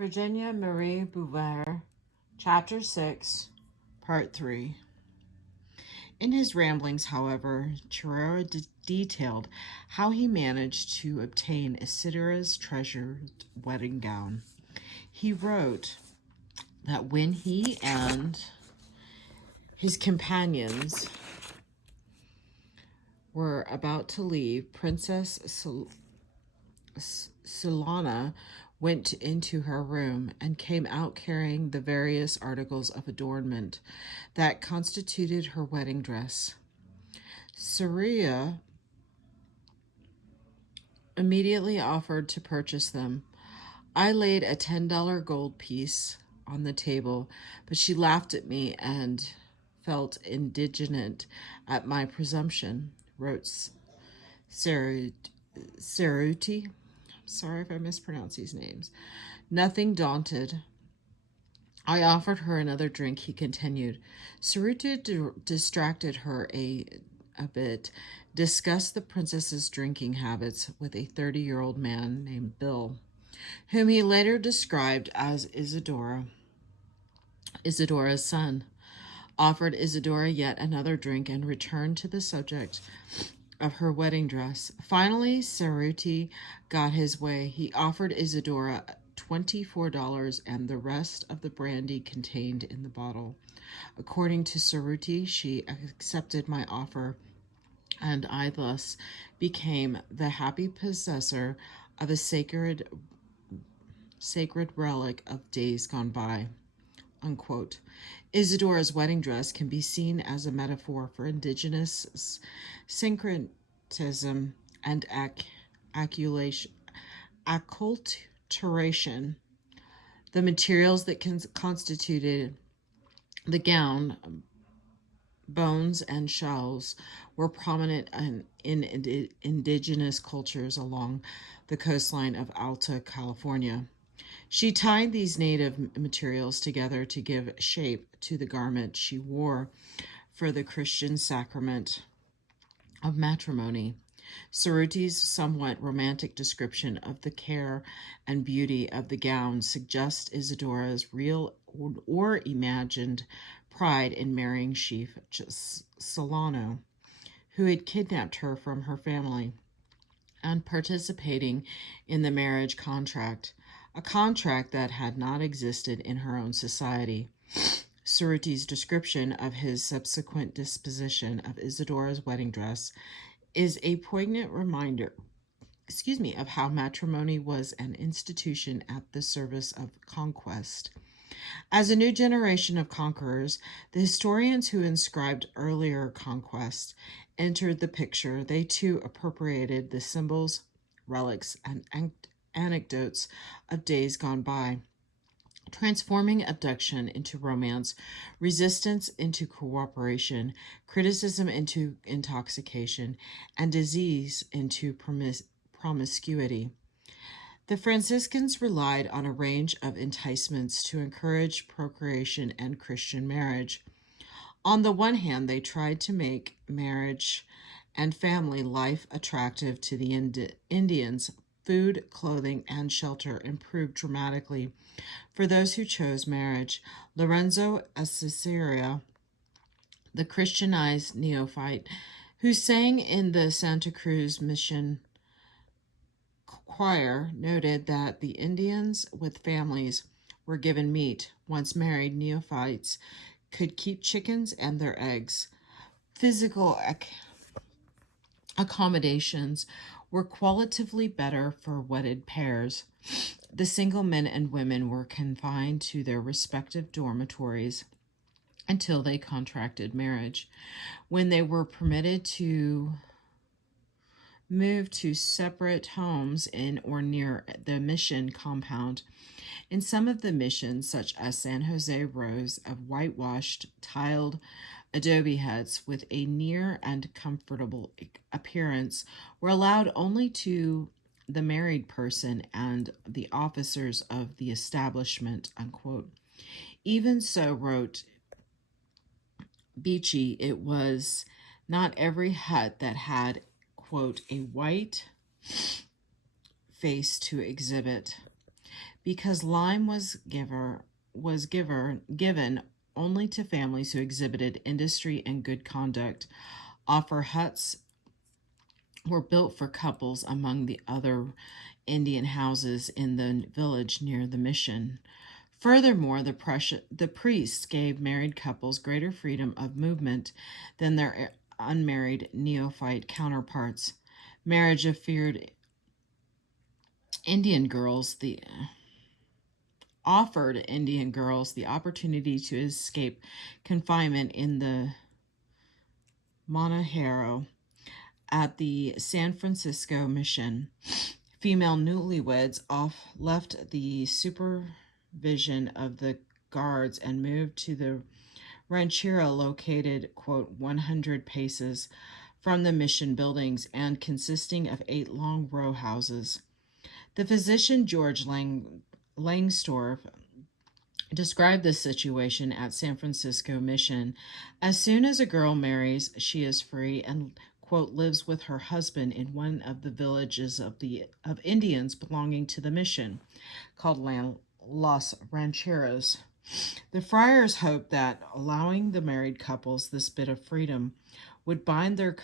Virginia Marie Bouvier, Chapter 6, Part 3. In his ramblings, however, Chpt detailed how he managed to obtain Isidora's treasured wedding gown. He wrote that when he and his companions were about to leave, Princess Solana went into her room and came out carrying the various articles of adornment that constituted her wedding dress. Saria immediately offered to purchase them. I laid a $10 gold piece on the table, but she laughed at me and felt indignant at my presumption, wrote Cerruti. Sorry if I mispronounce these names. Nothing daunted, I offered her another drink, he continued. Cerruti distracted her a bit, discussed the princess's drinking habits with a 30-year-old man named Bill, whom he later described as Isidora's son, offered Isidora yet another drink, and returned to the subject of her wedding dress. Finally, Cerruti got his way. He offered Isidora $24 and the rest of the brandy contained in the bottle. According to Cerruti, she accepted my offer, and I thus became the happy possessor of a sacred relic of days gone by. Unquote. Isidora's wedding dress can be seen as a metaphor for indigenous syncretism and acculturation. The materials that constituted the gown, bones and shells, were prominent in indigenous cultures along the coastline of Alta California. She tied these native materials together to give shape to the garment she wore for the Christian sacrament of matrimony. Cerruti's somewhat romantic description of the care and beauty of the gown suggests Isidora's real or imagined pride in marrying Chief Solano, who had kidnapped her from her family, and participating in the marriage contract, a contract that had not existed in her own society. Cerruti's description of his subsequent disposition of Isidora's wedding dress is a poignant reminder, of how matrimony was an institution at the service of conquest. As a new generation of conquerors, the historians who inscribed earlier conquest entered the picture. They too appropriated the symbols, relics, and anecdotes of days gone by, transforming abduction into romance, resistance into cooperation, criticism into intoxication, and disease into promiscuity. The Franciscans relied on a range of enticements to encourage procreation and Christian marriage. On the one hand, they tried to make marriage and family life attractive to the Indians. Food, clothing, and shelter improved dramatically for those who chose marriage. Lorenzo Acesaria, the Christianized neophyte who sang in the Santa Cruz Mission choir, noted that the Indians with families were given meat. Once married, neophytes could keep chickens and their eggs. Physical accommodations were qualitatively better for wedded pairs. The single men and women were confined to their respective dormitories until they contracted marriage, when they were permitted to move to separate homes in or near the mission compound. In some of the missions, such as San Jose, rows of whitewashed, tiled adobe huts with a near and comfortable appearance were allowed only to the married person and the officers of the establishment, unquote. Even so, wrote Beachy, it was not every hut that had, quote, a white face to exhibit. because lime given only to families who exhibited industry and good conduct. Offer huts were built for couples among the other Indian houses in the village near the mission. Furthermore, the priests gave married couples greater freedom of movement than their unmarried neophyte counterparts. Marriage Indian girls the offered Indian girls the opportunity to escape confinement in the Monahero at the San Francisco mission. Female newlyweds left the supervision of the guards and moved to the rancheria located, quote, 100 paces from the mission buildings and consisting of 8 long row houses. The physician George Langsdorff described this situation at San Francisco Mission. As soon as a girl marries, she is free and, quote, lives with her husband in one of the villages of Indians belonging to the mission, called Los Rancheros. The friars hoped that allowing the married couples this bit of freedom would bind their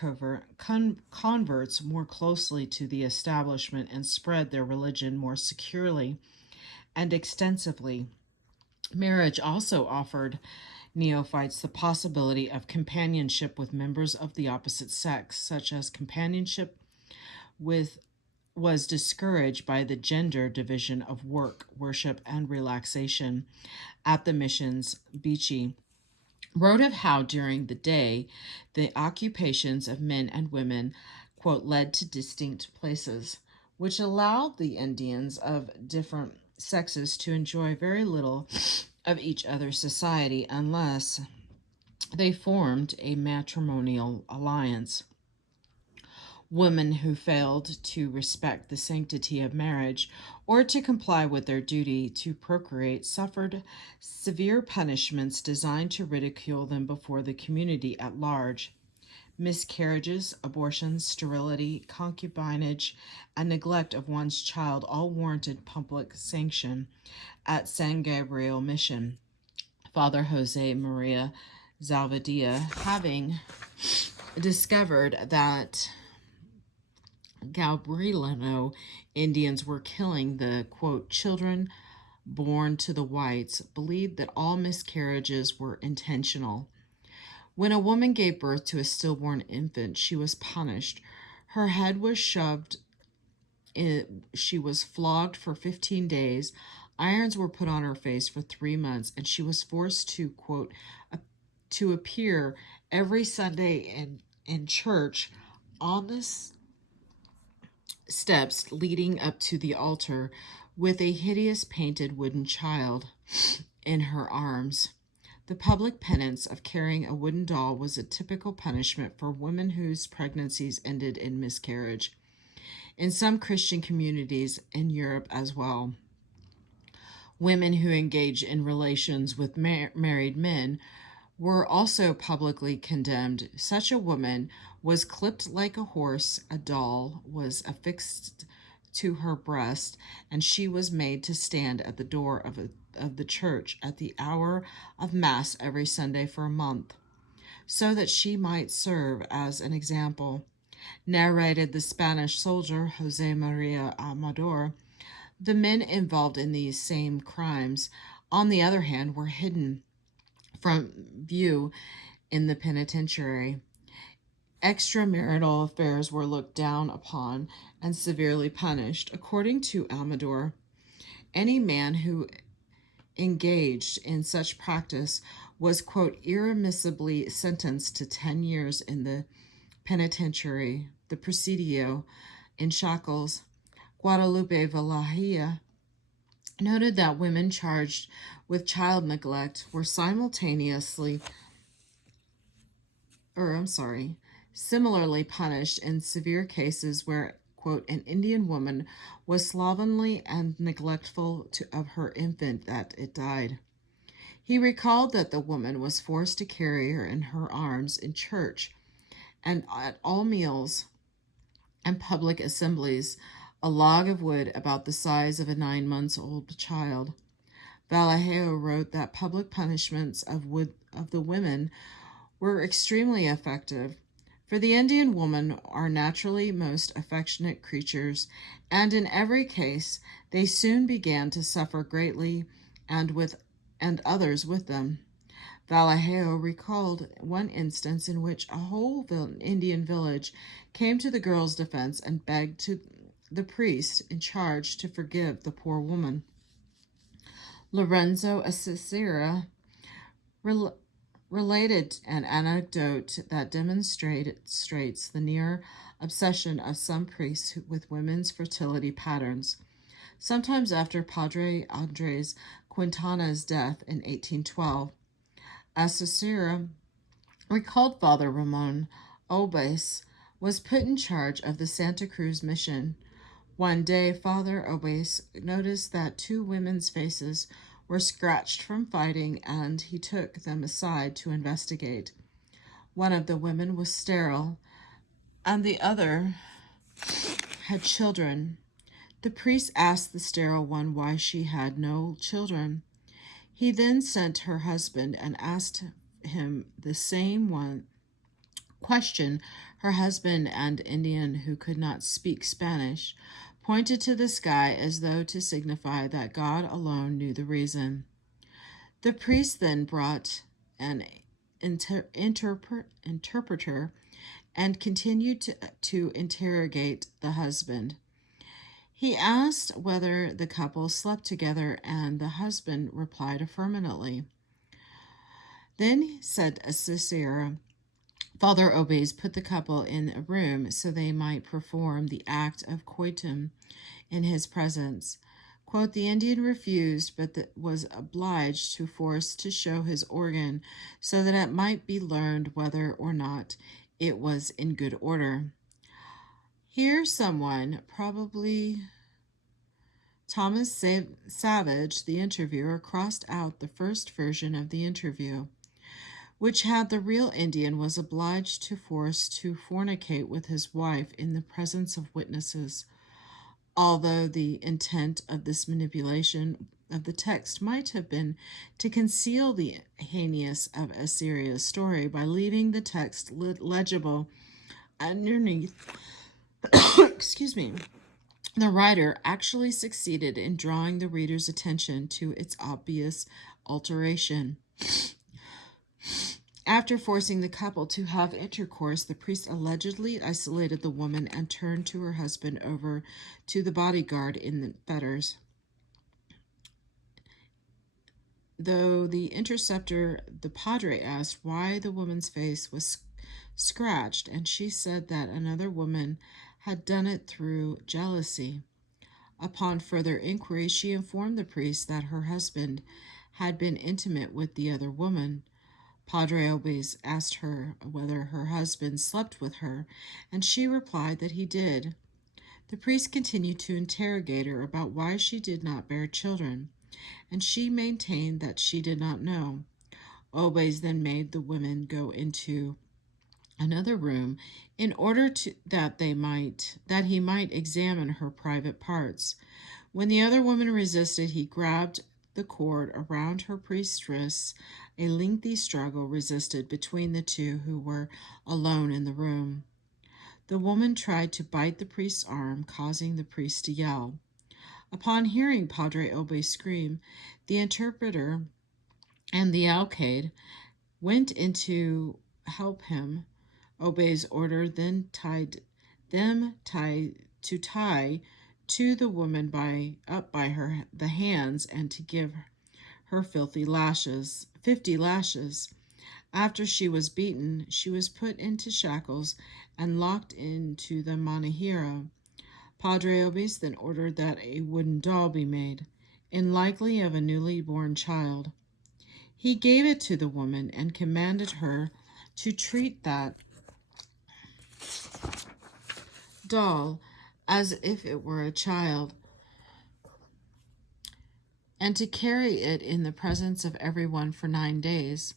converts more closely to the establishment and spread their religion more securely and extensively. Marriage also offered neophytes the possibility of companionship with members of the opposite sex, such as companionship with was discouraged by the gender division of work, worship, and relaxation at the mission's Beachy wrote of how during the day the occupations of men and women, quote, led to distinct places, which allowed the Indians of different sexes to enjoy very little of each other's society unless they formed a matrimonial alliance. Women who failed to respect the sanctity of marriage or to comply with their duty to procreate suffered severe punishments designed to ridicule them before the community at large. Miscarriages, abortions, sterility, concubinage, and neglect of one's child all warranted public sanction at San Gabriel Mission. Father Jose Maria Zalvadia, having discovered that Gabrielino Indians were killing the, quote, children born to the whites, believed that all miscarriages were intentional. When a woman gave birth to a stillborn infant, she was punished. Her head was shoved in, she was flogged for 15 days, irons were put on her face for 3 months, and she was forced to, quote, to appear every Sunday in church on this steps leading up to the altar with a hideous painted wooden child in her arms. The public penance of carrying a wooden doll was a typical punishment for women whose pregnancies ended in miscarriage. In some Christian communities in Europe as well, women who engaged in relations with married men were also publicly condemned. Such a woman was clipped like a horse, a doll was affixed to her breast, and she was made to stand at the door of the church at the hour of Mass every Sunday for a month, so that she might serve as an example. Narrated the Spanish soldier Jose Maria Amador, the men involved in these same crimes, on the other hand, were hidden from view in the penitentiary. Extramarital affairs were looked down upon and severely punished. According to Amador, any man who engaged in such practice was, quote, irremissibly sentenced to 10 years in the penitentiary, the presidio, in shackles. Guadalupe Valahia noted that women charged with child neglect were similarly punished in severe cases where, quote, an Indian woman was slovenly and neglectful of her infant that it died. He recalled that the woman was forced to carry her in her arms in church and at all meals and public assemblies, a log of wood about the size of a 9-month-old child. Vallejo wrote that public punishments of the women were extremely effective, for the Indian women are naturally most affectionate creatures, and in every case they soon began to suffer greatly, and others with them. Vallejo recalled one instance in which a whole Indian village came to the girl's defense and begged the priest in charge to forgive the poor woman. Lorenzo Assisira related an anecdote that demonstrates the near obsession of some priests with women's fertility patterns. Sometimes after Padre Andres Quintana's death in 1812, Assisira recalled Father Ramon Obes was put in charge of the Santa Cruz mission. One day, Father Obes noticed that 2 women's faces were scratched from fighting, and he took them aside to investigate. One of the women was sterile, and the other had children. The priest asked the sterile one why she had no children. He then sent her husband and asked him the same question. Her husband, an Indian who could not speak Spanish, pointed to the sky as though to signify that God alone knew the reason. The priest then brought an interpreter and continued to interrogate the husband. He asked whether the couple slept together, and the husband replied affirmatively. Then said Assisira, Father Obes put the couple in a room so they might perform the act of coitum in his presence. Quote, the Indian refused, but was obliged to force to show his organ so that it might be learned whether or not it was in good order. Here someone, probably Thomas Savage, the interviewer, crossed out the first version of the interview, which had the real Indian was obliged to force to fornicate with his wife in the presence of witnesses. Although the intent of this manipulation of the text might have been to conceal the heinous of Assyria's story by leaving the text legible underneath, excuse me, the writer actually succeeded in drawing the reader's attention to its obvious alteration. After forcing the couple to have intercourse, the priest allegedly isolated the woman and turned to her husband over to the bodyguard in the fetters. Though the interceptor, the padre, asked why the woman's face was scratched, and she said that another woman had done it through jealousy. Upon further inquiry, she informed the priest that her husband had been intimate with the other woman. Padre Obes asked her whether her husband slept with her, and she replied that he did. The priest continued to interrogate her about why she did not bear children, and she maintained that she did not know. Obes then made the women go into another room in order that he might examine her private parts. When the other woman resisted, he grabbed the cord around her priest's wrists. A lengthy struggle resisted between the two who were alone in the room. The woman tried to bite the priest's arm, causing the priest to yell. Upon hearing Padre Obes scream, the interpreter and the alcalde went in to help him. Obes ordered then tie to the woman by the hands and to give her 50 lashes. After she was beaten, she was put into shackles and locked into the manihira. Padre Obes then ordered that a wooden doll be made, in likeness of a newly born child. He gave it to the woman and commanded her to treat that doll as if it were a child, and to carry it in the presence of everyone for 9 days.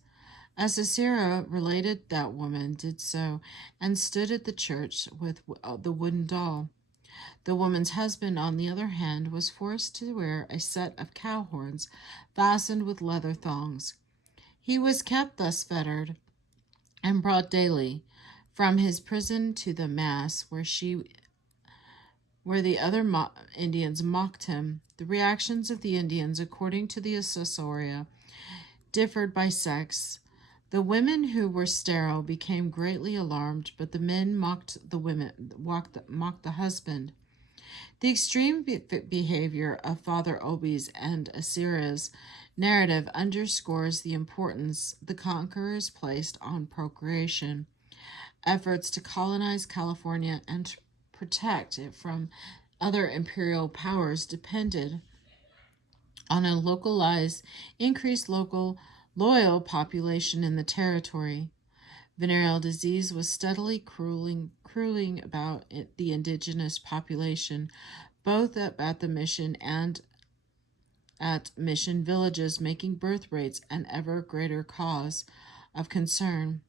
As Asira related, that woman did so, and stood at the church with the wooden doll. The woman's husband, on the other hand, was forced to wear a set of cow horns fastened with leather thongs. He was kept thus fettered and brought daily from his prison to the mass where the other Indians mocked him. The reactions of the Indians, according to the Assessoria, differed by sex. The women who were sterile became greatly alarmed, but the men mocked the women, mocked the husband. The extreme behavior of Father Obi's and Assyria's narrative underscores the importance the conquerors placed on procreation. Efforts to colonize California and protect it from other imperial powers depended on a localized, increased loyal population in the territory. Venereal disease was steadily crueling about the indigenous population, both at the mission and at mission villages, making birth rates an ever greater cause of concern.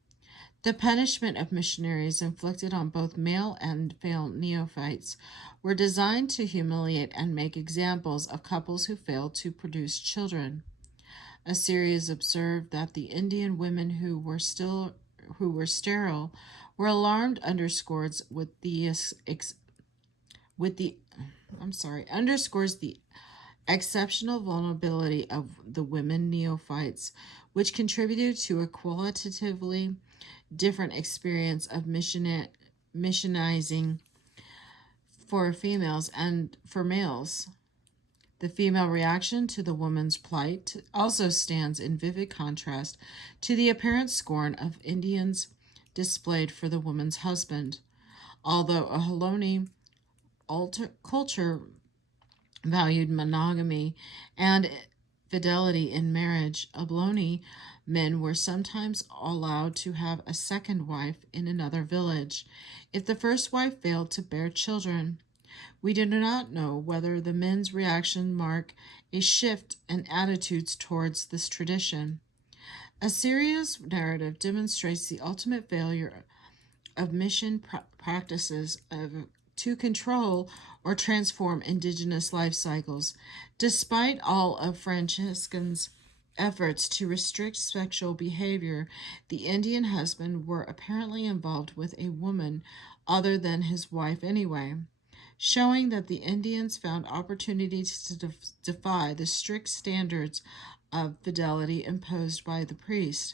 The punishment of missionaries inflicted on both male and female neophytes were designed to humiliate and make examples of couples who failed to produce children. Assyrians observed that the Indian women who were sterile were alarmed underscores underscores the exceptional vulnerability of the women neophytes, which contributed to a qualitatively different experience of missionizing for females and for males. The female reaction to the woman's plight also stands in vivid contrast to the apparent scorn of Indians displayed for the woman's husband. Although a Ohlone culture valued monogamy and fidelity in marriage, Ohlone men were sometimes allowed to have a second wife in another village if the first wife failed to bear children. We do not know whether the men's reaction mark a shift in attitudes towards this tradition. Assyria's narrative demonstrates the ultimate failure of mission practices to control or transform indigenous life cycles. Despite all of Franciscan's efforts to restrict sexual behavior, the Indian husband were apparently involved with a woman other than his wife anyway, showing that the Indians found opportunities to defy the strict standards of fidelity imposed by the priest.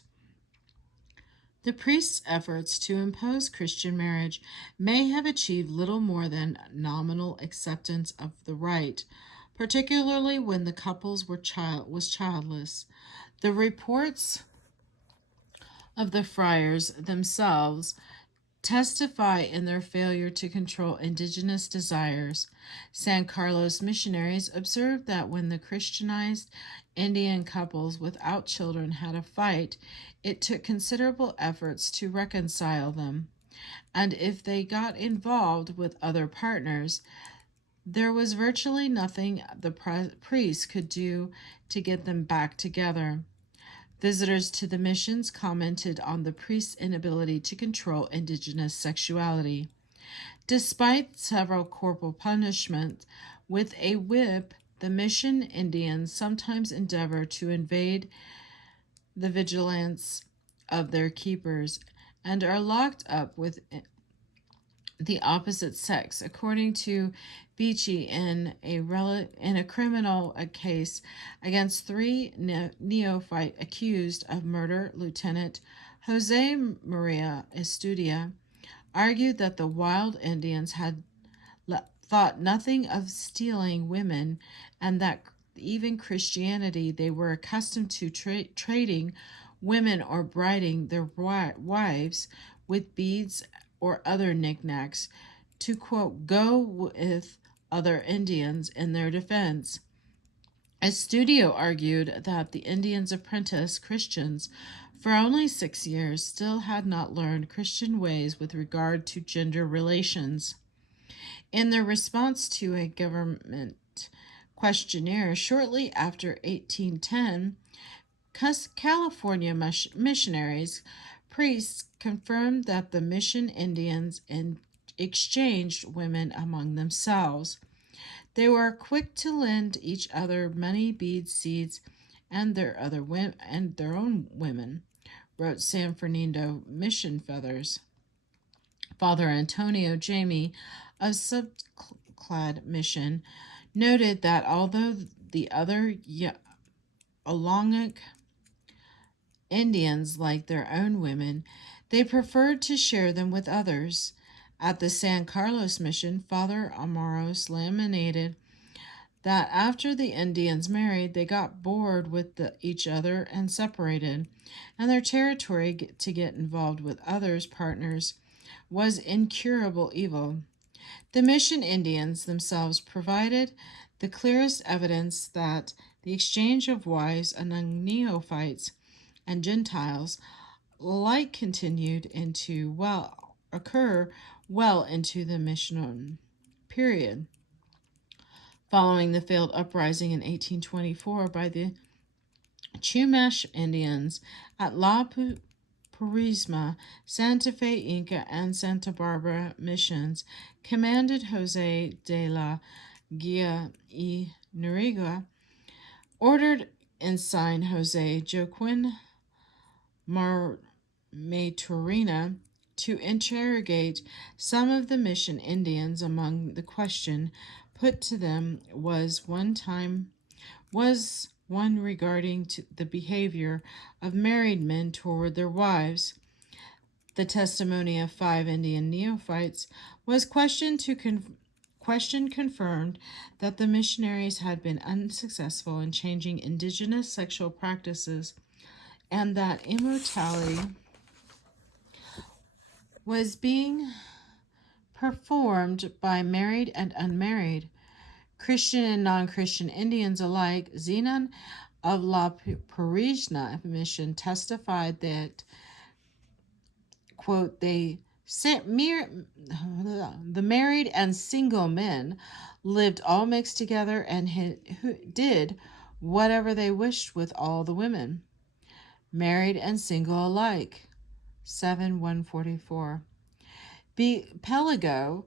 The priest's efforts to impose Christian marriage may have achieved little more than nominal acceptance of the rite, particularly when the couples was childless. The reports of the friars themselves testify in their failure to control indigenous desires. San Carlos missionaries observed that when the Christianized Indian couples without children had a fight, it took considerable efforts to reconcile them, and if they got involved with other partners, there was virtually nothing the priest could do to get them back together. Visitors to the missions commented on the priest's inability to control indigenous sexuality. Despite several corporal punishments with a whip, the mission Indians sometimes endeavor to invade the vigilance of their keepers and are locked up with the opposite sex, according to Beachy in a criminal case against three neophyte accused of murder. Lieutenant Jose Maria Estudia argued that the wild Indians had thought nothing of stealing women, and that even Christianity they were accustomed to trading women or bribing their wives with beads or other knickknacks to, quote, go with other Indians in their defense. Estudio argued that the Indians apprenticed Christians for only 6 years still had not learned Christian ways with regard to gender relations. In their response to a government questionnaire shortly after 1810, California missionaries priests confirmed that the mission Indians exchanged women among themselves. They were quick to lend each other money, beads, seeds, and their own women, wrote San Fernando Mission Father Antonio Jamie of Subclad Mission noted that although the other Alongic Indians liked their own women, they preferred to share them with others. At the San Carlos Mission, Father Amaros laminated that after the Indians married, they got bored with each other and separated, and their territory to get involved with others' partners was incurable evil. The mission Indians themselves provided the clearest evidence that the exchange of wives among neophytes and Gentiles like continued into occur well into the mission period. Following the failed uprising in 1824 by the Chumash Indians at La Purisma, Santa Fe Inca, and Santa Barbara missions, commanded Jose de la Guia y Noriega, ordered and signed Jose Joaquin Maturina to interrogate some of the mission Indians. Among the question put to them was one regarding the behavior of married men toward their wives. The testimony of 5 Indian neophytes was questioned confirmed that the missionaries had been unsuccessful in changing indigenous sexual practices and that immortality was being performed by married and unmarried. Christian and non-Christian Indians alike. Zenon of La Purisna mission testified that, quote, the married and single men lived all mixed together and did whatever they wished with all the women, married and single alike. 7:144. Pelago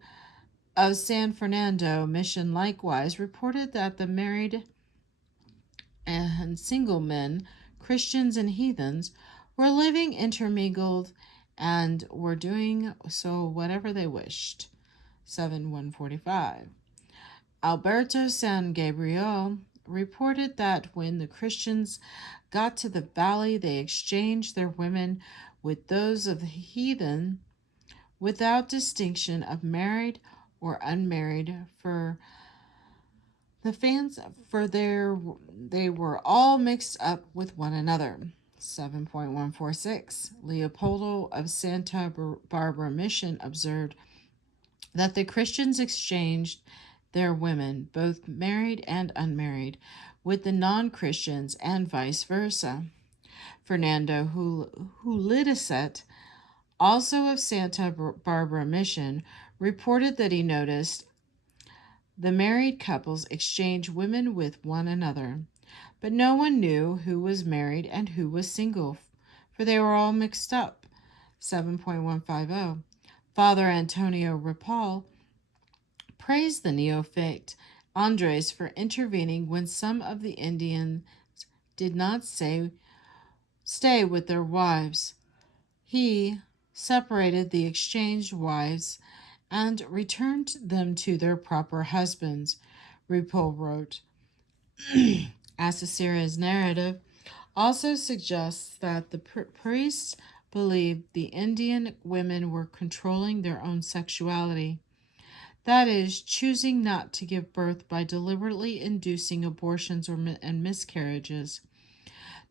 of San Fernando Mission likewise reported that the married and single men, Christians and heathens, were living intermingled and were doing so whatever they wished. 7:145. Alberto San Gabriel reported that when the Christians got to the valley, they exchanged their women with those of the heathen without distinction of married or unmarried, for they were all mixed up with one another. 7.146. Leopoldo of Santa Barbara Mission observed that the Christians exchanged their women, both married and unmarried, with the non-Christians and vice versa. Fernando Hulidiset, also of Santa Barbara Mission, reported that he noticed the married couples exchange women with one another, but no one knew who was married and who was single, for they were all mixed up. 7.150. Father Antonio Ripoll praised the neophyte Andres for intervening when some of the Indians did not stay with their wives. He separated the exchanged wives and returned them to their proper husbands, Ripoll wrote. Asasira's narrative also suggests that the priests believed the Indian women were controlling their own sexuality, that is, choosing not to give birth by deliberately inducing abortions and miscarriages.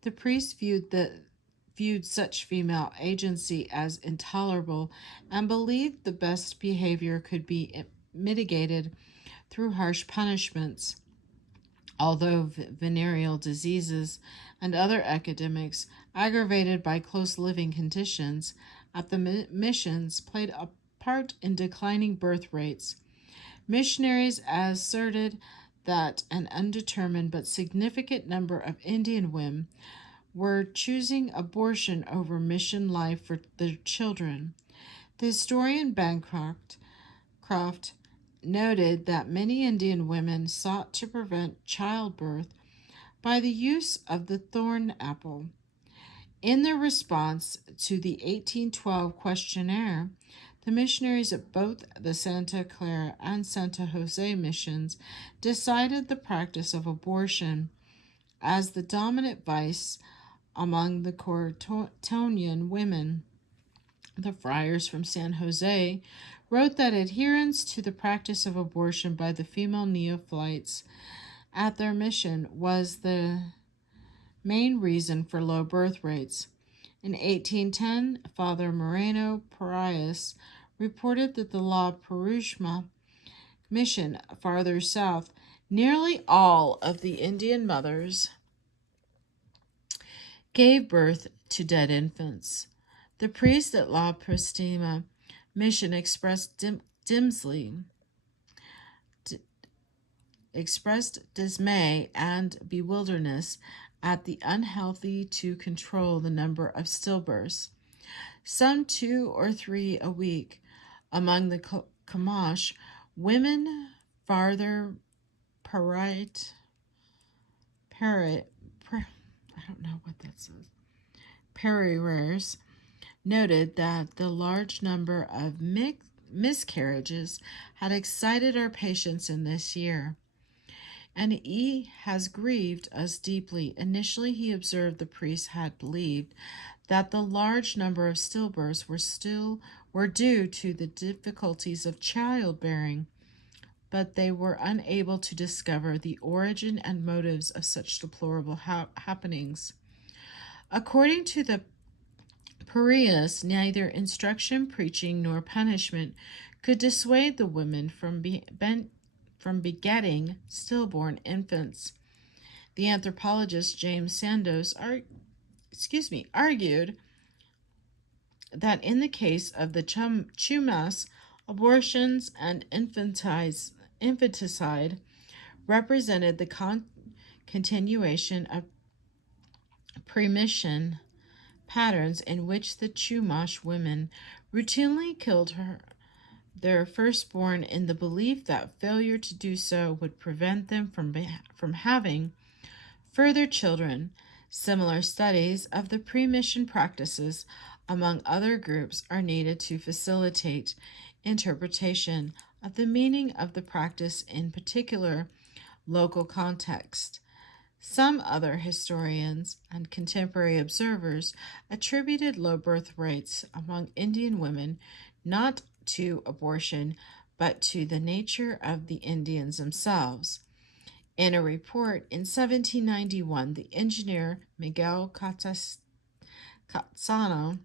The priests viewed such female agency as intolerable and believed the best behavior could be mitigated through harsh punishments. Although venereal diseases and other epidemics aggravated by close living conditions at the missions played a part in declining birth rates, missionaries asserted that an undetermined but significant number of Indian women were choosing abortion over mission life for their children. The historian Bancroft Bancroft noted that many Indian women sought to prevent childbirth by the use of the thorn apple. In their response to the 1812 questionnaire, the missionaries at both the Santa Clara and Santa Jose missions decided the practice of abortion as the dominant vice among the Coratonian women. The friars from San Jose wrote that adherence to the practice of abortion by the female neophytes at their mission was the main reason for low birth rates. In 1810, Father Moreno Parias reported that the La Perushma mission farther south, nearly all of the Indian mothers gave birth to dead infants. The priest at La Perushma mission expressed dismay and bewilderness at the unhealthy to control the number of stillbirths, some 2 or 3 a week. Among the Kamash, women farther parite, I don't know what that says, Perirares, noted that the large number of miscarriages had excited our patients in this year, and he has grieved us deeply. Initially, he observed the priests had believed that the large number of stillbirths were due to the difficulties of childbearing, but they were unable to discover the origin and motives of such deplorable happenings. According to the Parias, neither instruction, preaching, nor punishment could dissuade the women from begetting stillborn infants. The anthropologist James Sandoz argued that in the case of the Chumas, abortions and infanticide represented the continuation of pre-mission patterns in which the Chumash women routinely killed their firstborn in the belief that failure to do so would prevent them from having further children. Similar studies of the pre-mission practices among other groups are needed to facilitate interpretation of the meaning of the practice in particular local context. Some other historians and contemporary observers attributed low birth rates among Indian women not to abortion, but to the nature of the Indians themselves. In a report in 1791, the engineer Miguel Catsano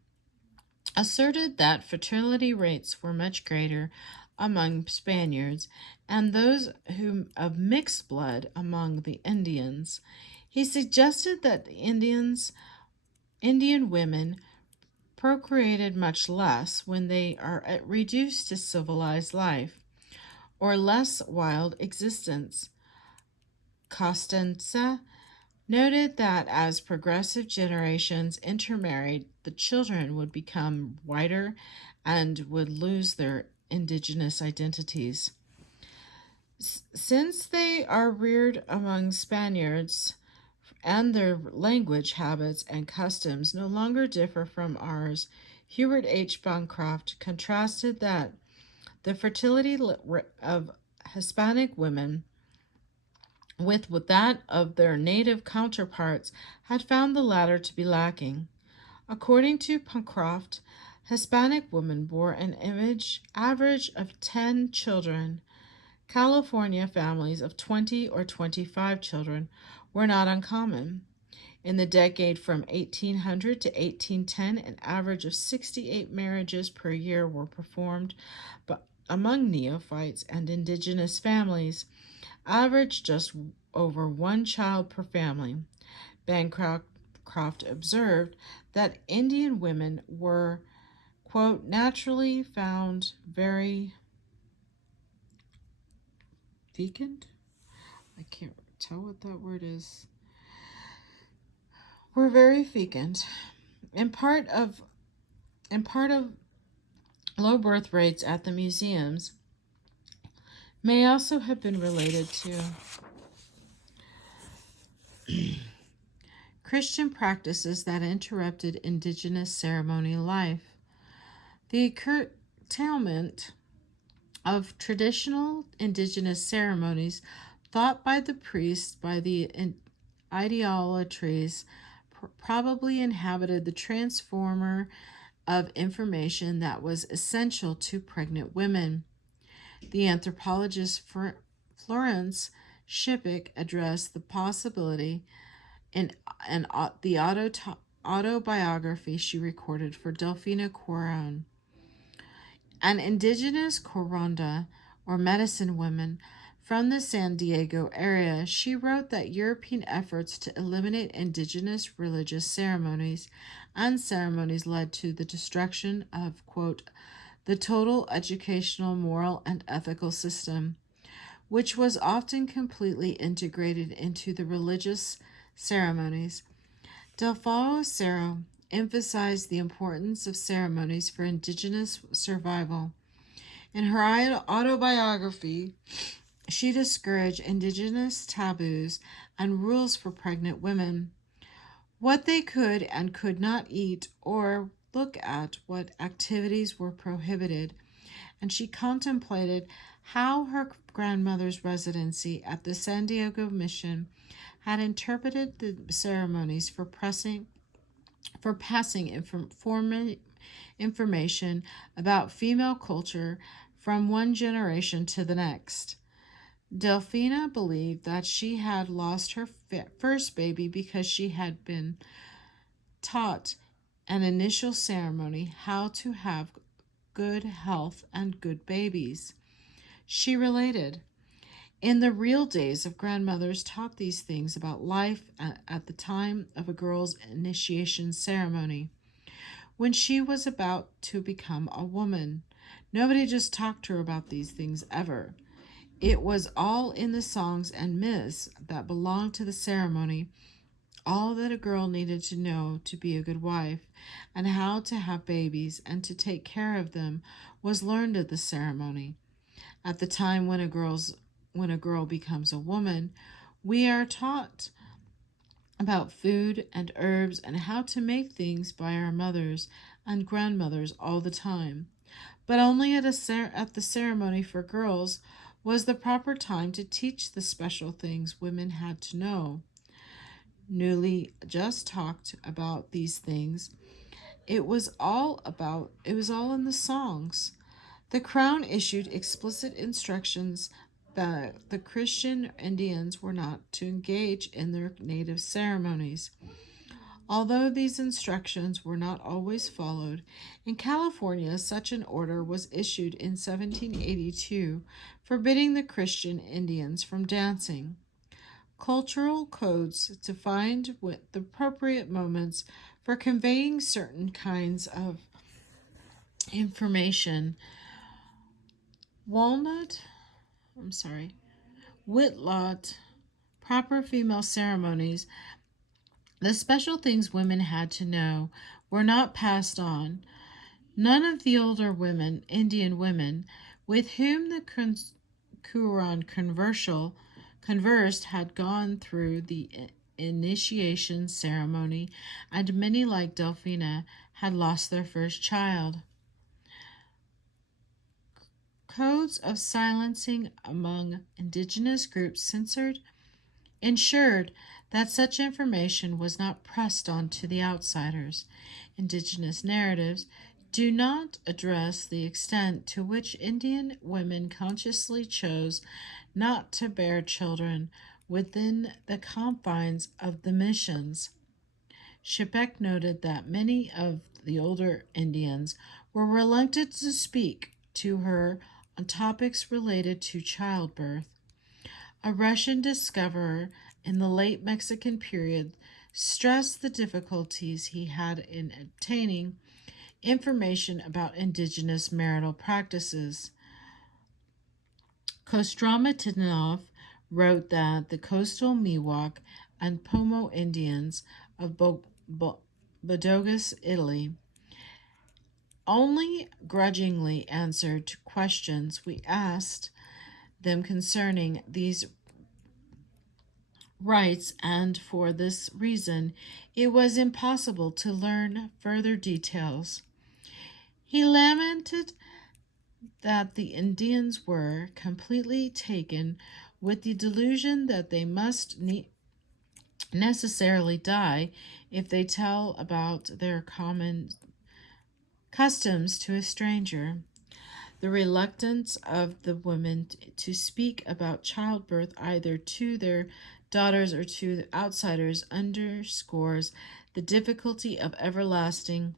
asserted that fertility rates were much greater among Spaniards and those of mixed blood among the Indians. He suggested that the Indian women procreated much less when they are reduced to civilized life or less wild existence. Costanza noted that as progressive generations intermarried, the children would become whiter and would lose their indigenous identities. Since they are reared among Spaniards and their language, habits, and customs no longer differ from ours, Hubert H. Bancroft contrasted that the fertility of Hispanic women with that of their native counterparts had found the latter to be lacking. According to Bancroft, Hispanic women bore an average of 10 children. California families of 20 or 25 children were not uncommon. In the decade from 1800 to 1810, an average of 68 marriages per year were performed among neophytes, and indigenous families averaged just over 1 child per family. Bancroft observed that Indian women were, quote, naturally found very fecund. I can't tell what that word is. Were very fecund. In part of low birth rates at the museums, may also have been related to Christian practices that interrupted indigenous ceremony life. The curtailment of traditional indigenous ceremonies thought by the priests by the idolatries probably inhabited the transformer of information that was essential to pregnant women. The anthropologist Florence Chpt addressed the possibility in the autobiography she recorded for Delphina Coron. An indigenous Coronda, or medicine woman, from the San Diego area, she wrote that European efforts to eliminate indigenous religious ceremonies and ceremonies led to the destruction of, quote, the total educational, moral, and ethical system, which was often completely integrated into the religious ceremonies. Delfaro Cerro emphasized the importance of ceremonies for indigenous survival. In her autobiography, she discouraged indigenous taboos and rules for pregnant women, what they could and could not eat, or look at what activities were prohibited, and she contemplated how her grandmother's residency at the San Diego Mission had interpreted the ceremonies for passing information about female culture from one generation to the next. Delphina believed that she had lost her first baby because she had been taught an initial ceremony how to have good health and good babies. She related, in the real days of grandmothers taught these things about life at the time of a girl's initiation ceremony, when she was about to become a woman. Nobody just talked to her about these things ever. It was all in the songs and myths that belonged to the ceremony, all that a girl needed to know to be a good wife, and how to have babies and to take care of them was learned at the ceremony. At the time when a girl becomes a woman, we are taught about food and herbs and how to make things by our mothers and grandmothers all the time. But only at the ceremony for girls was the proper time to teach the special things women had to know. Newly just talked about these things. It was all in the songs. The crown issued explicit instructions that the Christian Indians were not to engage in their native ceremonies. Although these instructions were not always followed, in California such an order was issued in 1782 forbidding the Christian Indians from dancing. Cultural codes defined the appropriate moments for conveying certain kinds of information. Whitlot, proper female ceremonies, the special things women had to know, were not passed on. None of the older women, Indian women, with whom the Huron conversed had gone through the initiation ceremony, and many, like Delphina, had lost their first child. Codes of silencing among indigenous groups ensured that such information was not pressed on to the outsiders. Indigenous narratives do not address the extent to which Indian women consciously chose not to bear children within the confines of the missions. Chpt noted that many of the older Indians were reluctant to speak to her on topics related to childbirth. A Russian discoverer in the late Mexican period stressed the difficulties he had in obtaining information about indigenous marital practices. Kostromytnov wrote that the coastal Miwok and Pomo Indians of Bodegas, Italy, only grudgingly answered to questions we asked them concerning these rights, and for this reason it was impossible to learn further details. He lamented that the Indians were completely taken with the delusion that they must necessarily die if they tell about their common customs to a stranger. The reluctance of the women to speak about childbirth either to their daughters or to the outsiders underscores the difficulty of everlasting.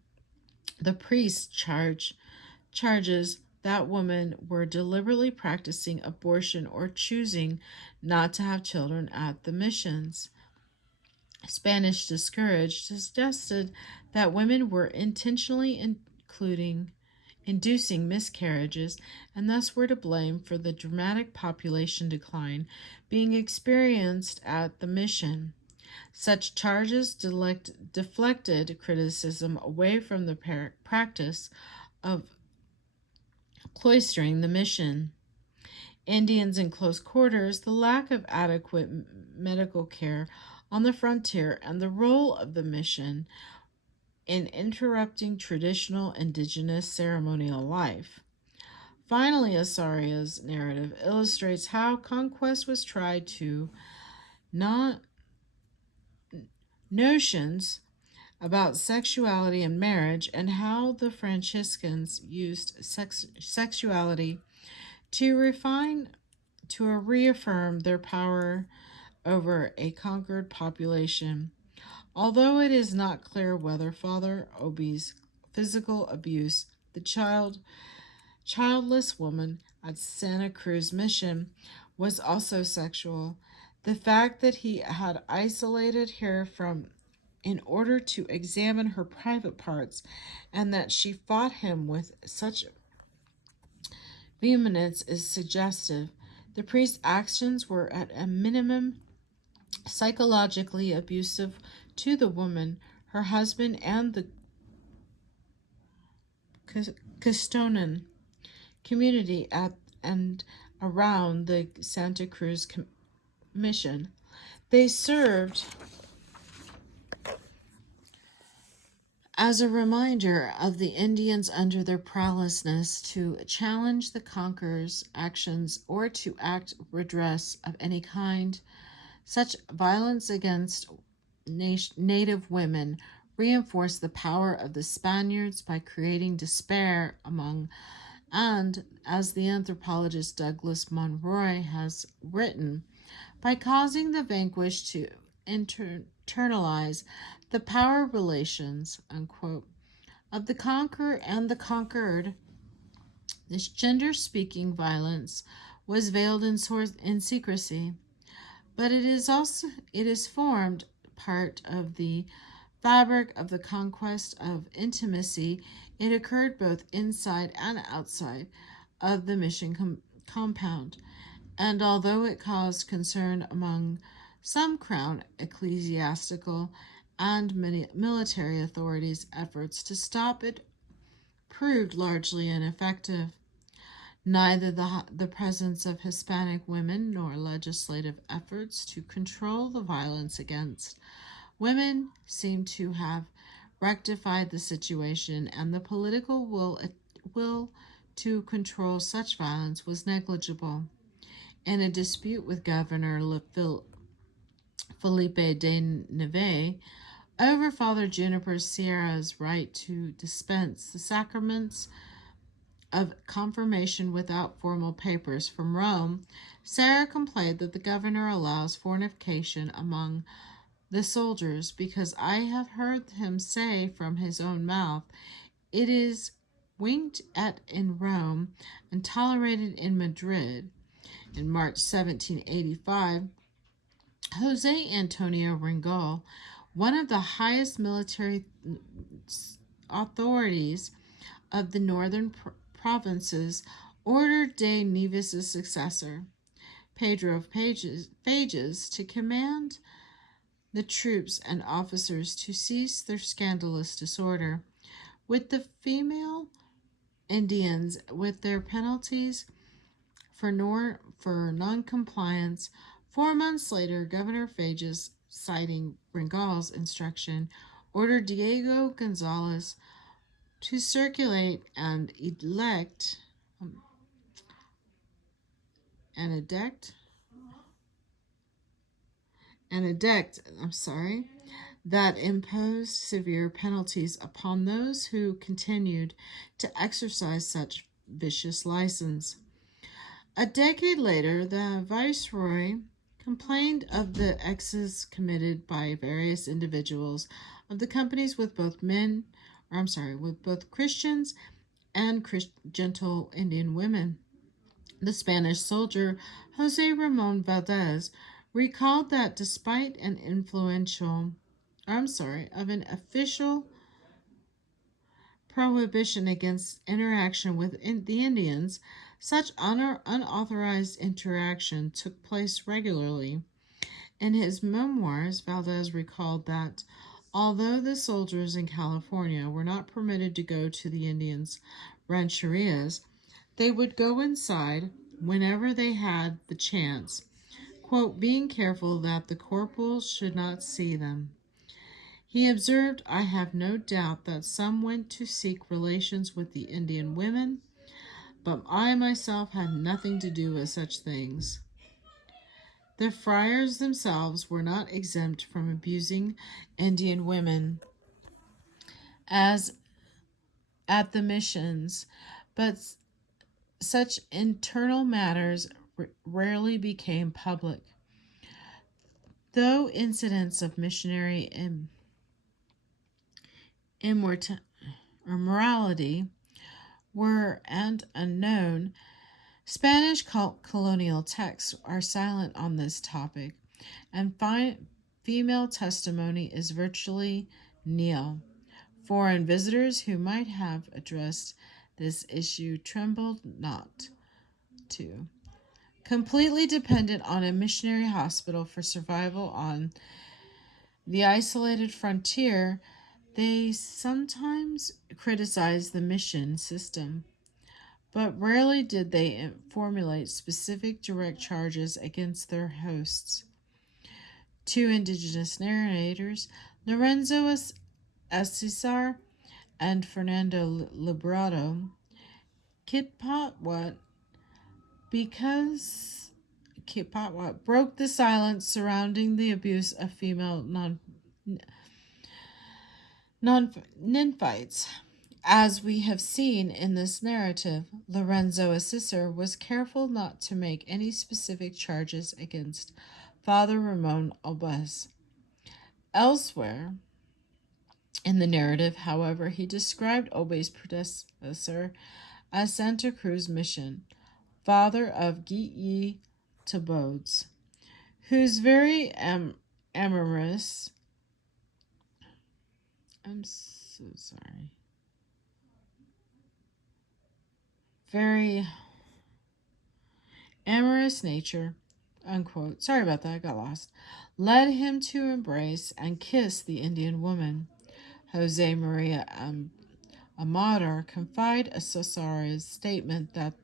The priest charges that women were deliberately practicing abortion or choosing not to have children at the missions. Spanish Discouraged suggested that women were intentionally inducing miscarriages and thus were to blame for the dramatic population decline being experienced at the mission. Such charges deflected criticism away from the practice of cloistering the mission. Indians in close quarters, the lack of adequate medical care on the frontier, and the role of the mission in interrupting traditional indigenous ceremonial life. Finally, Asaria's narrative illustrates how conquest was tried to not notions about sexuality and marriage, and how the Franciscans used sexuality to reaffirm their power over a conquered population. Although it is not clear whether Father Obi's physical abuse, the childless woman at Santa Cruz Mission, was also sexual, the fact that he had isolated her from in order to examine her private parts, and that she fought him with such vehemence is suggestive. The priest's actions were at a minimum psychologically abusive to the woman, her husband, and the Custonan community at and around the Santa Cruz mission. They served as a reminder of the Indians under their powerlessness to challenge the conqueror's actions or to act redress of any kind. Such violence against native women reinforced the power of the Spaniards by creating despair among, and as the anthropologist Douglas Monroy has written, by causing the vanquished to internalize the power relations, unquote, of the conqueror and the conquered. This gender-speaking violence was veiled in secrecy, but it is formed part of the fabric of the conquest of intimacy. It occurred both inside and outside of the mission compound, and although it caused concern among some crown ecclesiastical and military authorities, efforts to stop it proved largely ineffective. Neither the presence of Hispanic women nor legislative efforts to control the violence against women seem to have rectified the situation, and the political will to control such violence was negligible. In a dispute with Governor Felipe de Neve over Father Juniper Sierra's right to dispense the sacraments of confirmation without formal papers from Rome, Sarah complained that the governor allows fornication among the soldiers, because I have heard him say from his own mouth, it is winked at in Rome and tolerated in Madrid. In March 1785, Jose Antonio Ringel, one of the highest military authorities of the northern provinces, ordered de Neves' successor, Pedro Pages, to command the troops and officers to cease their scandalous disorder with the female Indians, with their penalties for non-compliance. 4 months later, Governor Fages, citing Bringal's instruction, ordered Diego Gonzalez to circulate and um, and edict, that imposed severe penalties upon those who continued to exercise such vicious license. A decade later, the viceroy complained of the excesses committed by various individuals of the companies with both Christians and gentle Indian women. The Spanish soldier Jose Ramon Valdez recalled that despite an official prohibition against interaction with the Indians, such unauthorized interaction took place regularly. In his memoirs, Valdez recalled that although the soldiers in California were not permitted to go to the Indians' rancherias, they would go inside whenever they had the chance, quote, being careful that the corporals should not see them. He observed, I have no doubt that some went to seek relations with the Indian women, but I myself had nothing to do with such things. The friars themselves were not exempt from abusing Indian women as at the missions, but such internal matters rarely became public. Though incidents of missionary immorality were and unknown, Spanish colonial texts are silent on this topic, and female testimony is virtually nil. Foreign visitors who might have addressed this issue trembled not to. Completely dependent on a missionary hospital for survival on the isolated frontier, they sometimes criticized the mission system, but rarely did they formulate specific direct charges against their hosts. Two indigenous narrators, Lorenzo Escisar and Fernando Librado, Kitpatwat broke the silence surrounding the abuse of female nymphites. As we have seen in this narrative, Lorenzo Escisar was careful not to make any specific charges against Father Ramon Obes. Elsewhere in the narrative, however, he described Obes' predecessor as Santa Cruz Mission, father of Gyi Tabodes, whose very amorous very amorous nature, unquote, sorry about that, I got lost, led him to embrace and kiss the Indian woman. Jose Maria Amador confided a Cesar's statement that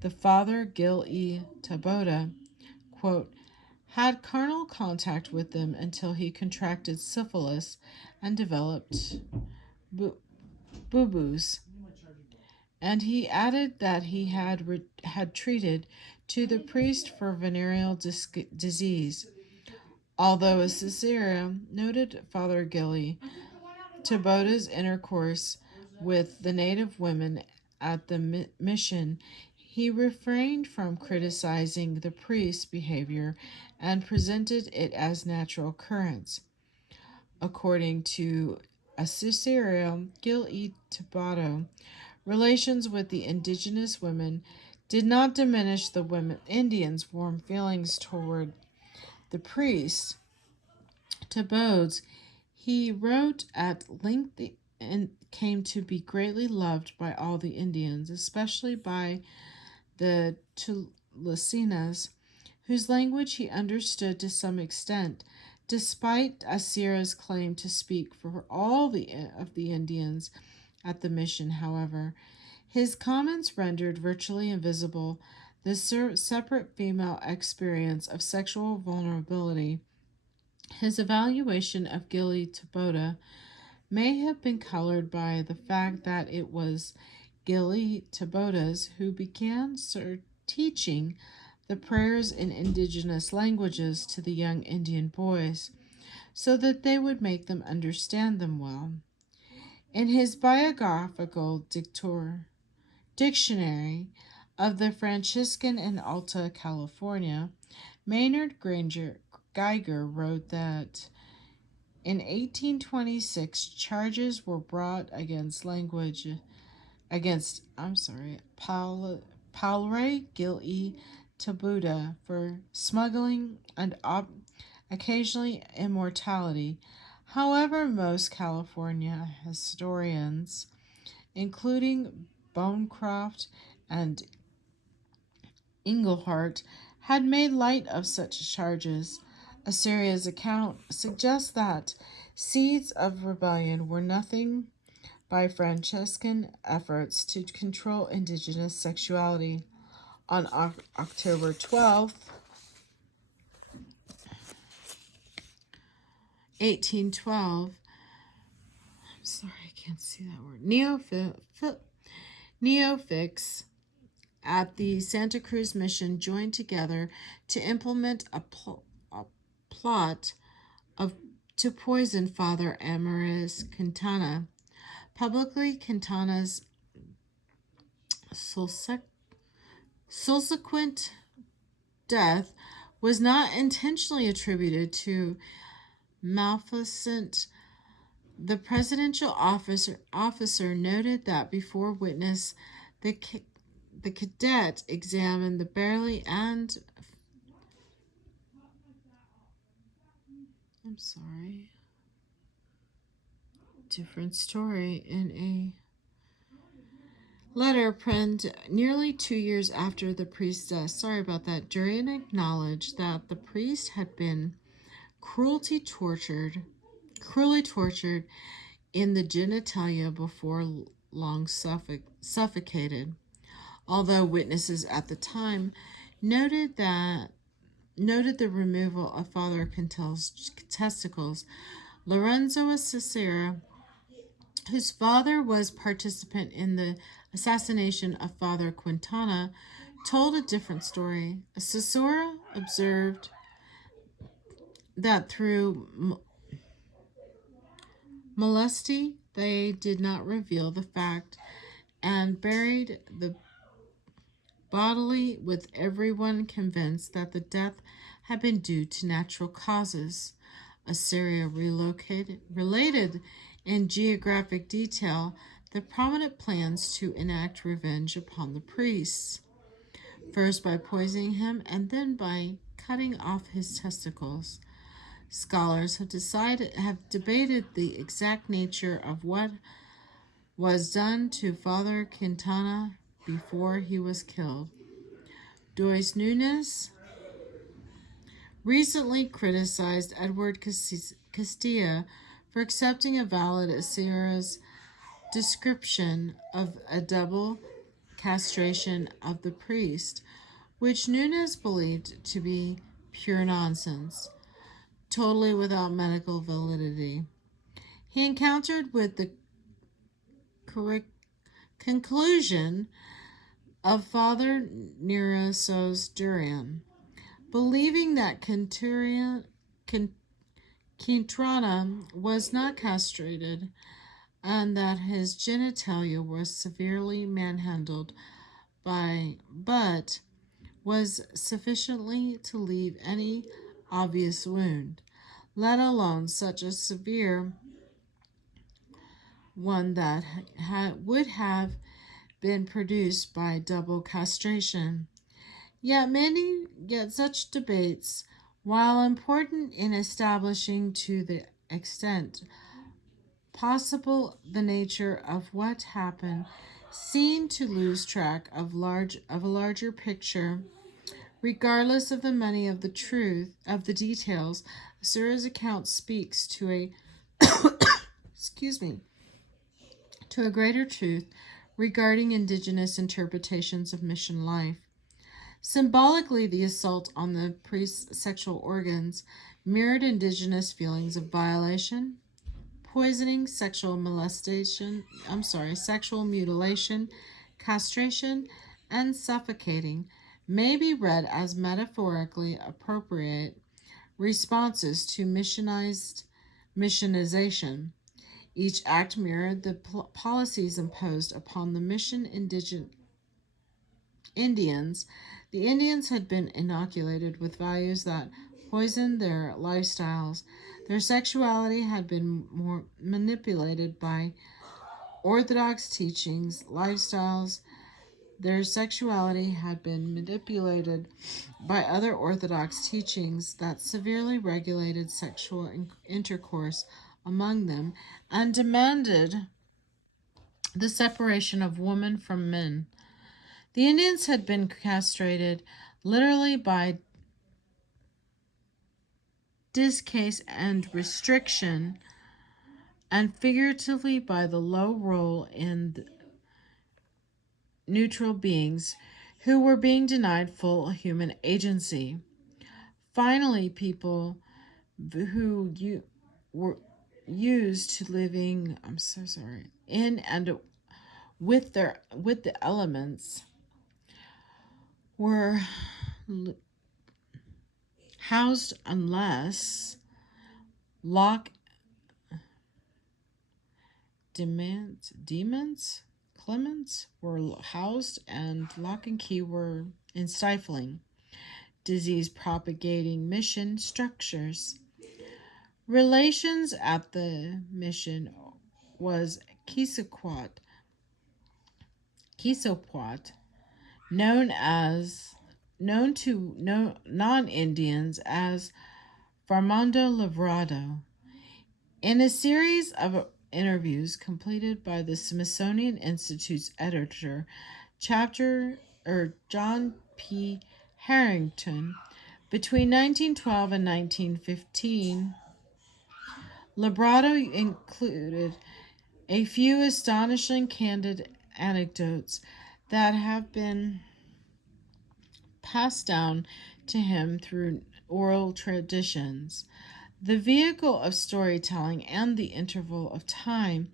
the father Gil E. Taboda, quote, had carnal contact with them until he contracted syphilis and developed boo-boos. And he added that he had treated to the priest for venereal disease. Although a Cicero noted Father Gilly Taboda's intercourse with the native women at the mission, he refrained from criticizing the priest's behavior and presented it as natural occurrence. According to a Cicero, Gil E. Tabodo, relations with the indigenous women did not diminish the Indians' warm feelings toward the priest. Tabodes, he wrote at length and came to be greatly loved by all the Indians, especially by the Tulasinas, whose language he understood to some extent, despite Asira's claim to speak for all of the Indians at the mission. However, his comments rendered virtually invisible The separate female experience of sexual vulnerability, his evaluation of Gilly Taboda may have been colored by the fact that it was Gilly Tabodas who began teaching the prayers in indigenous languages to the young Indian boys so that they would make them understand them well. In his biographical dictionary of the Franciscan in Alta California, Maynard Geiger wrote that in 1826 charges were brought against Paulre Gilly Tabuda for smuggling and occasionally immortality. However, most California historians, including Bonecroft and Englehart, had made light of such charges. Assyria's account suggests that seeds of rebellion were nothing by Franciscan efforts to control indigenous sexuality. On October 12th, 1812, I'm sorry, I can't see that word, neophytes at the Santa Cruz mission joined together to implement a plot to poison Father Amaris Quintana. Publicly, Quintana's subsequent death was not intentionally attributed to malfeasance. The presidential officer noted that before witness, the cadet examined the barely and different story in a letter penned nearly 2 years after the priest's death. Sorry about that. Durian acknowledged that the priest had been cruelly tortured in the genitalia before long suffocated. Although witnesses at the time noted the removal of Father Quintel's testicles, Lorenzo Cicera, whose father was participant in the assassination of Father Quintana, told a different story. Cicera observed that through molesty they did not reveal the fact and buried the bodily, with everyone convinced that the death had been due to natural causes. Assyria related in geographic detail the prominent plans to enact revenge upon the priests, first by poisoning him and then by cutting off his testicles. Scholars have debated the exact nature of what was done to Father Quintana before he was killed. Dois Nunes recently criticized Edward Castilla for accepting a valid Assyria's description of a double castration of the priest, which Nunes believed to be pure nonsense, totally without medical validity. He encountered with the conclusion of Father Nerosos Durian, believing that Quintrana was not castrated and that his genitalia was severely manhandled but was sufficiently to leave any obvious wound, let alone such a severe one that would have been produced by double castration. Yet such debates, while important in establishing to the extent possible the nature of what happened, seem to lose track of a larger picture. Regardless of the many of the truth of the details, Asura's account speaks to a greater truth regarding indigenous interpretations of mission life. Symbolically, the assault on the priest's sexual organs mirrored indigenous feelings of violation, poisoning, sexual mutilation, castration, and suffocating may be read as metaphorically appropriate responses to missionization. Each act mirrored the policies imposed upon the mission Indians. The Indians had been inoculated with values that poisoned their lifestyles. Their sexuality had been more manipulated by orthodox teachings, lifestyles. Their sexuality had been manipulated by other orthodox teachings that severely regulated sexual intercourse among them and demanded the separation of women from men. The Indians had been castrated literally by discase and restriction, and figuratively by the low role in neutral beings who were being denied full human agency. Finally, people who were used to living, in and with the elements were housed unless lock demons Clements were housed and lock and key were in stifling, disease propagating mission structures. Relations at the mission was Kisopwat, known to non-Indians as Farmando Librado. In a series of interviews completed by the Smithsonian Institute's editor, John P. Harrington, between 1912 and 1915, Librado included a few astonishing candid anecdotes that have been passed down to him through oral traditions. The vehicle of storytelling and the interval of time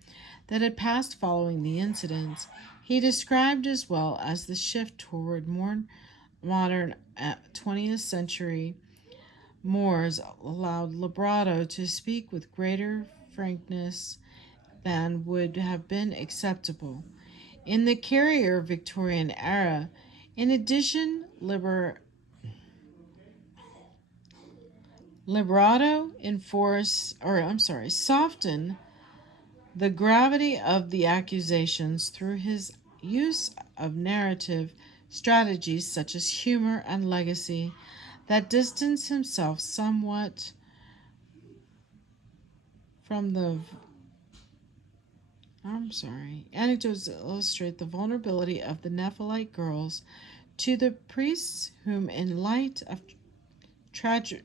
that had passed following the incidents he described, as well as the shift toward more modern 20th century Moors, allowed Librado to speak with greater frankness than would have been acceptable in the carrier Victorian era. In addition, Librado softened the gravity of the accusations through his use of narrative strategies such as humor and legacy that distanced himself somewhat from the anecdotes that illustrate the vulnerability of the Nephilite girls to the priests, whom, in light of tragic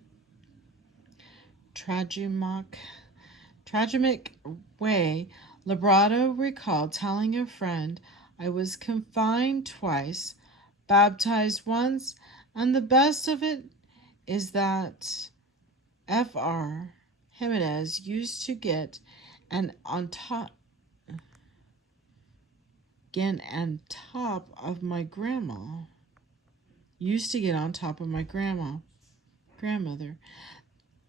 way, Librado recalled telling a friend, "I was confined twice, baptized once, and the best of it is that Fr. Jimenez used to get on top of my grandmother.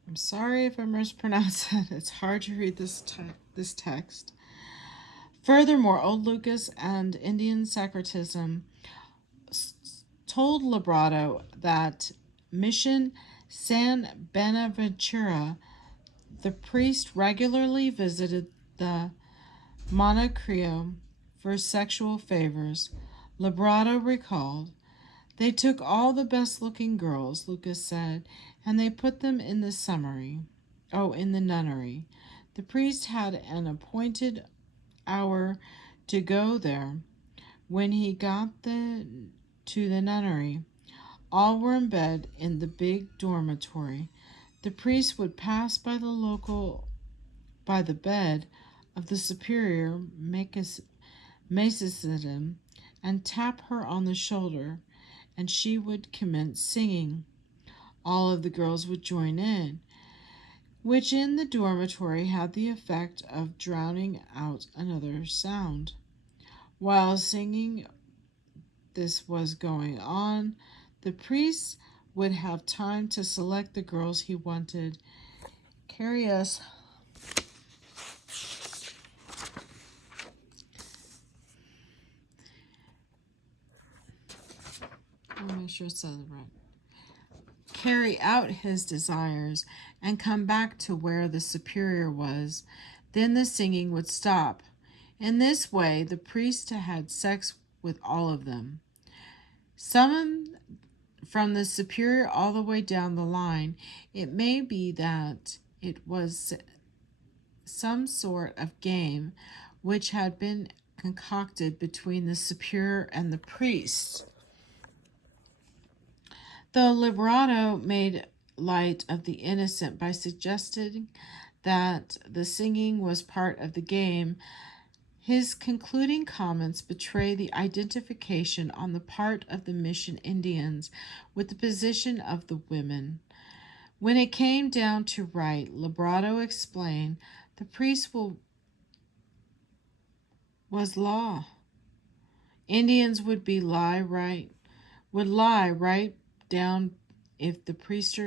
I'm sorry if I mispronounced that. It's hard to read this text. Furthermore, old Lucas and Indian syncretism told Librado that Mission San Benaventura, the priest regularly visited the Monacrio for sexual favors. Librado recalled, "They took all the best-looking girls," Lucas said, "and they put them in the nunnery. The priest had an appointed hour to go there. When he got to the nunnery, all were in bed in the big dormitory. The priest would pass by the bed of the superior Macesidum and tap her on the shoulder, and she would commence singing. All of the girls would join in, which in the dormitory had the effect of drowning out another sound. While singing this was going on, the priest would have time to select the girls he wanted. Carry us. I'll make sure it says it right. Carry out his desires and come back to where the superior was. Then the singing would stop. In this way, the priest had sex with all of them. Some from the superior all the way down the line. It may be that it was some sort of game which had been concocted between the superior and the priest. Though Liberato made light of the innocent by suggesting that the singing was part of the game, his concluding comments betray the identification on the part of the mission Indians with the position of the women. When it came down to right, Liberato explained, the priest was law. Indians would lie right down if the priest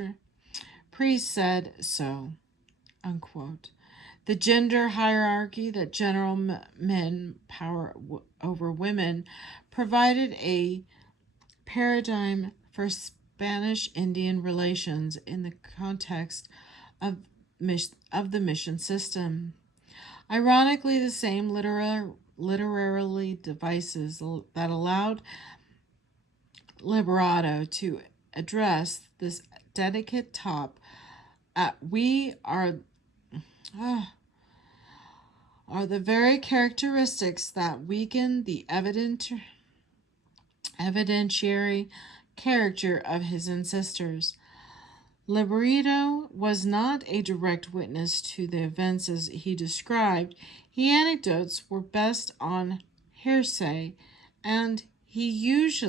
said so, unquote. The gender hierarchy that general men power over women provided a paradigm for Spanish-Indian relations in the context of the mission system. Ironically, the same literary devices that allowed Liberato to address this delicate top at we are the very characteristics that weaken the evidentiary character of his ancestors. Liberato was not a direct witness to the events as he described. His anecdotes were based on hearsay, and he used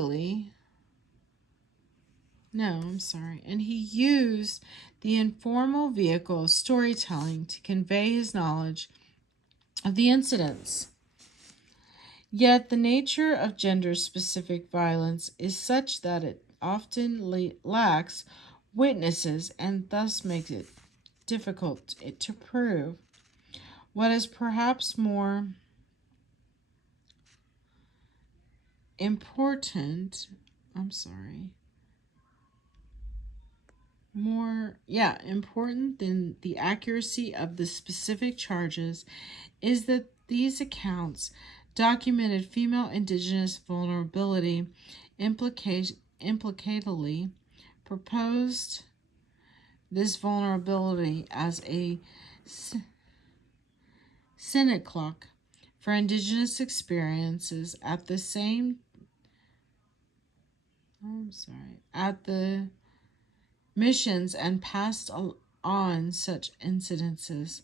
the informal vehicle of storytelling to convey his knowledge of the incidents. Yet the nature of gender-specific violence is such that it often lacks witnesses and thus makes it difficult to prove. What is perhaps more important than the accuracy of the specific charges is that these accounts documented female indigenous vulnerability, implicitly proposed this vulnerability as a synecdoche for indigenous experiences at the missions and passed on such incidents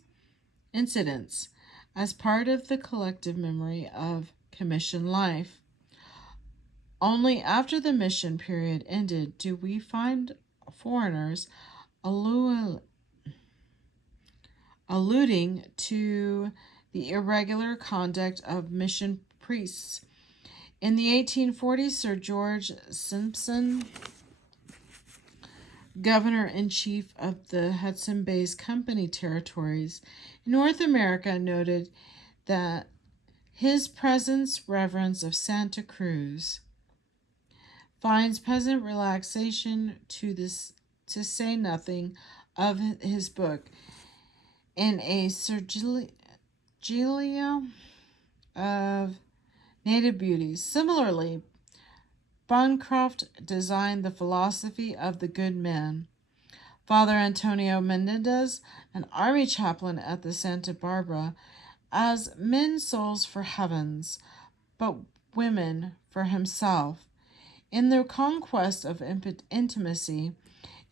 as part of the collective memory of commission life. Only after the mission period ended do we find foreigners alluding to the irregular conduct of mission priests. In the 1840s, Sir George Simpson, Governor-in-Chief of the Hudson Bay Company territories in North America, noted that his presence reverence of Santa Cruz finds peasant relaxation to say nothing of his book in a Sergilia of native beauties. Similarly, Bancroft designed the philosophy of the good men. Father Antonio Menendez, an army chaplain at the Santa Barbara, as men souls for heavens, but women for himself. In the conquest of intimacy,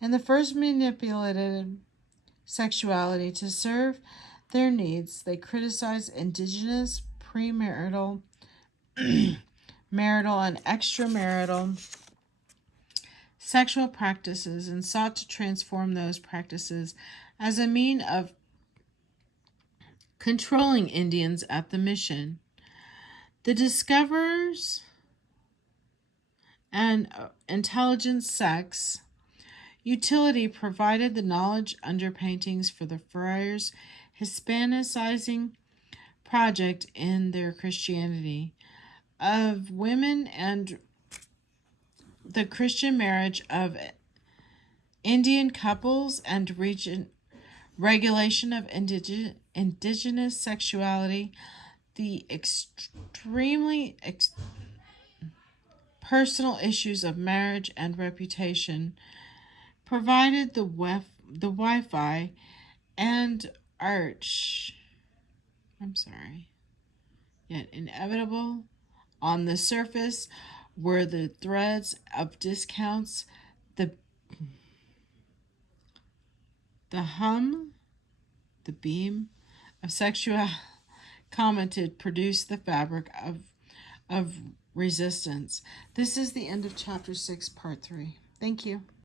and the first manipulated sexuality to serve their needs, they criticize indigenous premarital, marital, and extramarital sexual practices and sought to transform those practices as a mean of controlling Indians at the mission. The discoverers and intelligence sex utility provided the knowledge underpaintings for the friars' Hispanicizing project in their Christianity of women and the Christian marriage of Indian couples and regulation of indigenous sexuality, the extremely personal issues of marriage and reputation, provided the Wi-Fi and yet inevitable on the surface were the threads of discounts, the the beam of sexual commented produced the fabric of resistance. This is the end of chapter 6, part 3. Thank you.